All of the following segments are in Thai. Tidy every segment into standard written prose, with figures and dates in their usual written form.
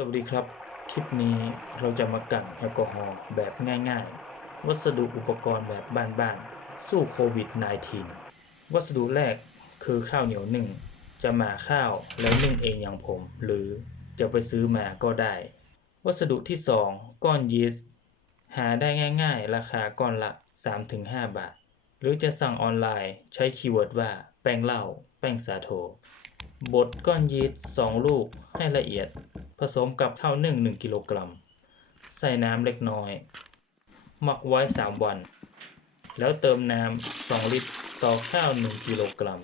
สวัสดีครับคลิปนี้เราจะมากั่นแอลกอฮอล์แบบง่ายๆวัสดุอุปกรณ์แบบบ้านๆสู้โควิด -19 วัสดุแรกคือข้าวเหนียวนึ่งจะหมาข้าวแล้วนึ่งเองอย่างผมหรือจะไปซื้อมาก็ได้วัสดุที่2ก้อนยีสต์หาได้ง่ายๆราคาก้อนละ 3-5 บาทหรือจะสั่งออนไลน์ใช้คีย์เวิร์ดว่าแป้งเหล้าแป้งสาโทบดก้อนยีสต์2ลูกให้ละเอียดผสมกับข้าวนึ่ง1กิโลกรัมใส่น้ำเล็กน้อยหมักไว้3วันแล้วเติมน้ำ2ลิตรต่อข้าว1กิโลกรัม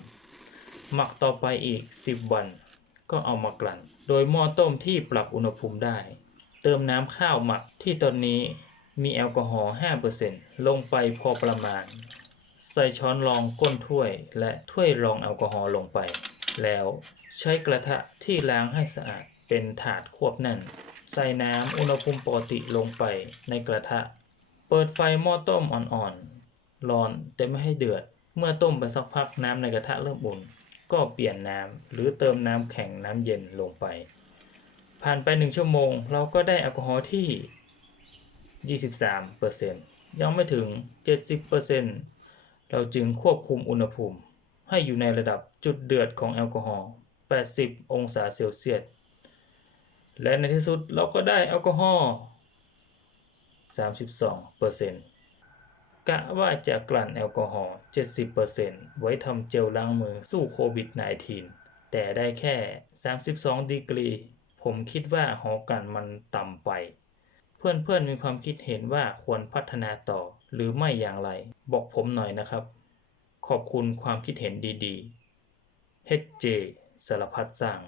หมักต่อไปอีก10วันก็เอามากลั่นโดยหม้อต้มที่ปรับอุณหภูมิได้เติมน้ำข้าวหมักที่ตอนนี้มีแอลกอฮอล์ 5% ลงไปพอประมาณใส่ช้อนรองก้นถ้วยและถ้วยรองแอลกอฮอล์ลงไปแล้วใช้กระทะที่ล้างให้สะอาดเป็นถาดควบแน่นใส่น้ำอุณหภูมิปกติลงไปในกระทะเปิดไฟหม้อต้มอ่อนๆร้อนแต่ไม่ให้เดือดเมื่อต้มไปสักพักน้ำในกระทะเริ่มอุ่นก็เปลี่ยนน้ำหรือเติมน้ำแข็งน้ำเย็นลงไปผ่านไป1ชั่วโมงเราก็ได้แอลกอฮอล์ที่ 23% ยังไม่ถึง 70% เราจึงควบคุมอุณหภูมิให้อยู่ในระดับจุดเดือดของแอลกอฮอล์ 80 องศาเซลเซียสและในที่สุดเราก็ได้แอลกอฮอล์ 32% กะว่าจะกลั่นแอลกอฮอล์ 70% ไว้ทำเจลล้างมือสู้โควิด -19 แต่ได้แค่ 32 ดีกรีผมคิดว่าหอกั่นมันต่ำไปเพื่อนๆมีความคิดเห็นว่าควรพัฒนาต่อหรือไม่อย่างไรบอกผมหน่อยนะครับขอบคุณความคิดเห็นดีๆ HJ สารพัดสร้าง